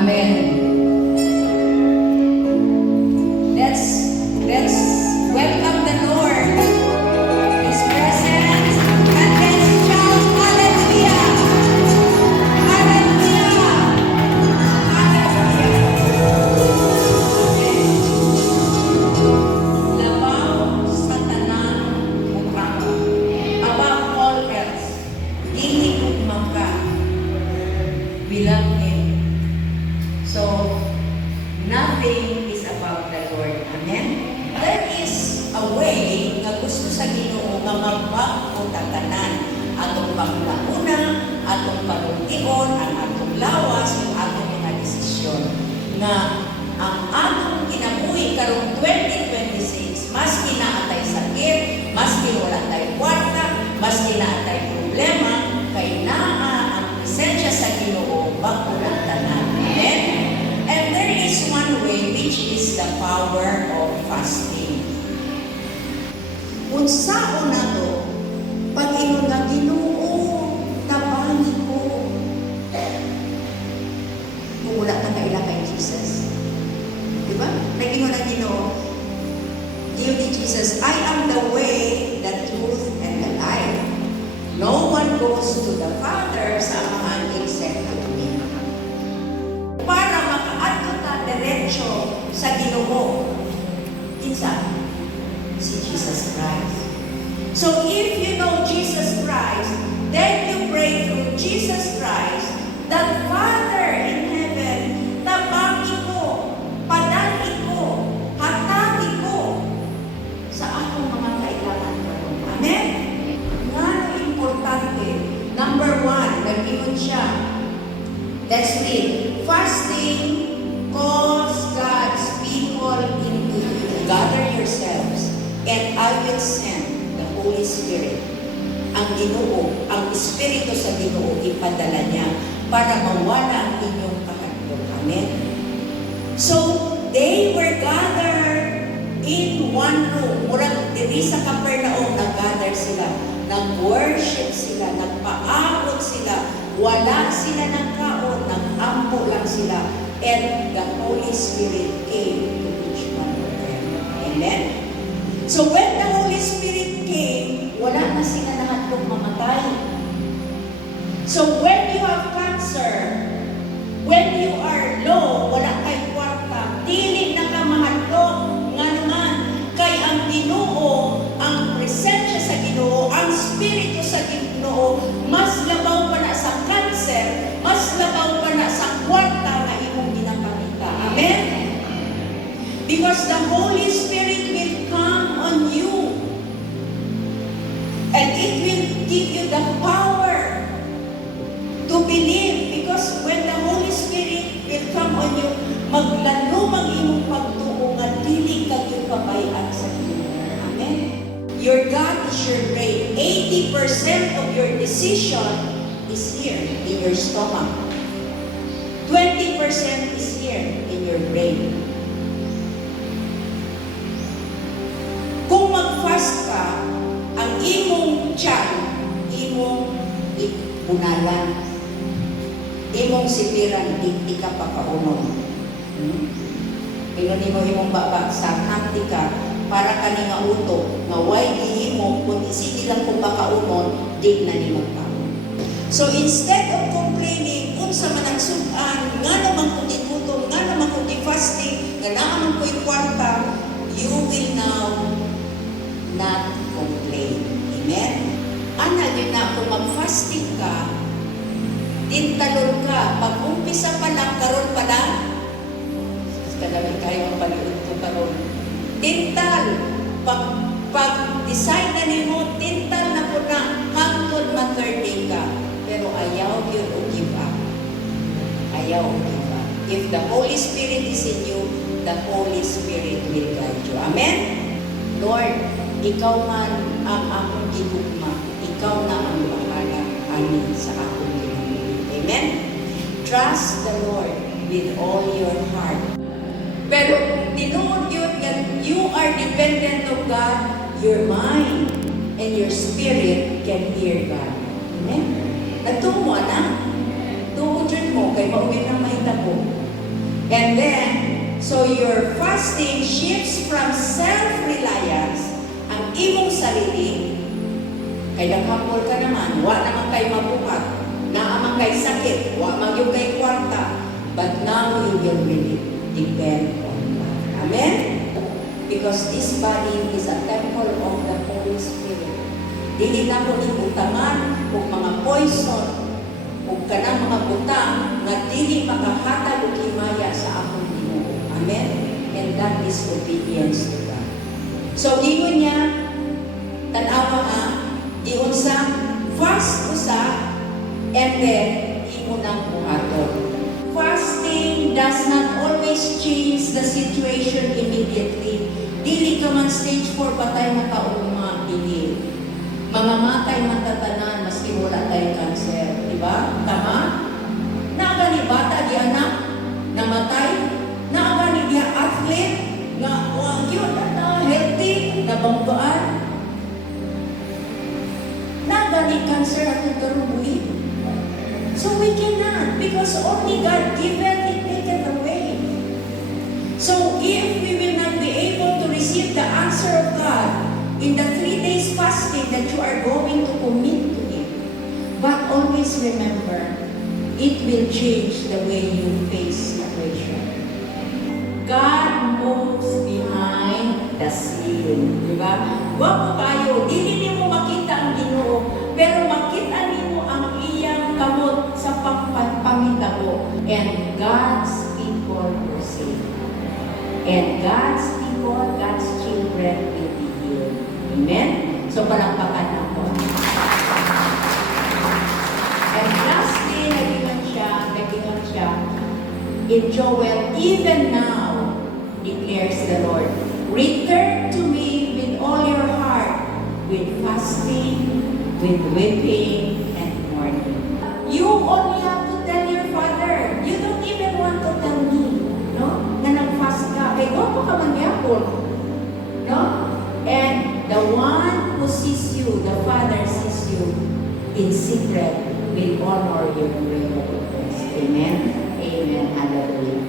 Amen. Let's welcome the Lord, His presence, and let's shout hallelujah! Hallelujah! Hallelujah! Labaw sa tanang mukha, above all else, dili ugma ka bilang Him. So, nothing is above the Lord. Amen? There is a way nga gusto sa Ginoo nga magbago tatanan. Atong panglauna, atong panuntion, ang atong lawas, ang atong mga desisyon. Nga ang atong kinabuhi karong 2026, maski na atay sakit, maski wala tay kwarta, maski na atay problema, kay naa ang presensya sa Ginoo bago ng tanan. Amen? And there is one way, which is the power of fasting. Unsaon na to, pag ingon nga Ginoo, tabangi ko. Kung wala ka kaila kay Jesus. Diba? Nag-ingon na Ginoo, you ni Jesus, I am the way, the truth, and the life. No one goes to the Father sa Amahan except through me. Para makaadto ta diretso sa Ginoo. Kinsa? Si Jesus Christ. So if you know Jesus Christ, then you pray through Jesus Christ, that Father in heaven, tabangi ko, padali ko, hatagi ko sa akong mga kailangan karon. Amen? Nga importante. Number 1, nag-ingon siya. Let's read. Fasting calls God's people into you. Gather yourselves, and I will send the Holy Spirit. Ang Ginoo, ang Espiritu sa Ginoo, ipadala niya para mawala ang inyong kahadlok. Amen? So, they were gathered in one room. Murag diri sa Capernaum, nag-gather sila. Nag-worship sila, nagpaabot sila. Wala sila ng kaon, nag-ampo lang sila. And the Holy Spirit came to each one of them. Amen? So when the Holy Spirit came, wala na sila nahatlong mamatay. So when you have cancer, when you are low, wala kay kwarta, dili na ka mahatlong, nga naman, kay ang Ginoo, ang presensya sa Ginoo, ang Espiritu sa Ginoo, mas labaw pa na sa cancer, mas labaw pa na sa kwarta na imong ginapakita. Amen? Because the Holy Spirit will come on you. And it will give you the power to believe. Because when the Holy Spirit will come on you, maglalumang imong pagtuo nga dili kayo pabayaan sa Ginoo. Amen? Your God is your brain. 80% of your decision is here in your stomach. 20% is here in your brain. Kung mag-fast ka, ang imong tiyan, imong bunalan, imong sipiran, di ka pakaunon. Inunin mo imong baba sa kanti ka, para ka nga uto, nga way gihimo, kung isigi lang kung pakaunon, di na ni magkaon. So instead of complaining, kung sa managsudan, nga naman kung igutom, nga naman kung fasting, nga naman kung kwarta, you will now not complain. Amen? Ana, yun na, kung mag-fasting ka, tintalon ka, pag-umpisa pa lang, karon pa lang, kadamit kayo ang paliit ko karon. Tintal, pag-decide na nimo, tintal na po na, hangtod ma-30 ka. Pero ayaw yun o give up. Ayaw o give up. If the Holy Spirit is in you, the Holy Spirit will guide you. Amen? Lord, Ikaw man ang akong gigugma. Ikaw na ang bahala amin sa akong ginagawa. Amen? Trust the Lord with all your heart. Pero kung tinuod yun, you are dependent of God, your mind and your spirit can hear God. Amen? Nagtumo na. Tuod yun mo, kay mauwi ng mahitabo. So your fasting shifts from self-reliance, ang imong sarili, kay nagkapol ka naman, wa naman kay mabuhat, naaman kay sakit, wa man yung kay kwarta, but now you will really depend on God. Amen? Because this body is a temple of the Holy Spirit. Dili na ko ibutangan o mga poison o kanang mga butang nga dili makahatag o himaya sa akong Ginoo. Amen? And that is obedience to God. So, giyon niya, tanawa giyon sa fast usa, and then, imo nang buhaton. Fasting does not always change the situation immediately. Dili ka man stage 4 patay na kauma, dili. Mamamatay man tatanan, maski wala tayo cancer. Diba? Tama? Naagani bata di anak, namatay. Naagani di athlete, nga wag yun, healthy, nabanggaan. Naagani cancer at nagkarubuhi. So we cannot, because only God giveth it, taketh away. So if we will not be able to receive the answer of God in the 3 days fasting that you are going to commit to Him, but always remember, it will change the way you face situation. God moves behind the scene. Diba? Huwag mo kayo, hindi mo makita ang Ginoo, pero makita niyo ang iyang kamot sa pangpangitabo. And God's people will save. And God's people, God's children will be healed. Amen? So, palakpakan ako. And lastly, nagingan siya, in Joel, even now, declares the Lord, return to me with all your heart, with fasting, with weeping, and mourning. You only have to tell your father. You don't even want to tell me, no? Na nag-fast ka. Kaya gopo ka magyapon. No? And the one who sees you, the Father sees you in secret, will honor your prayer request. Amen? Amen. Hallelujah.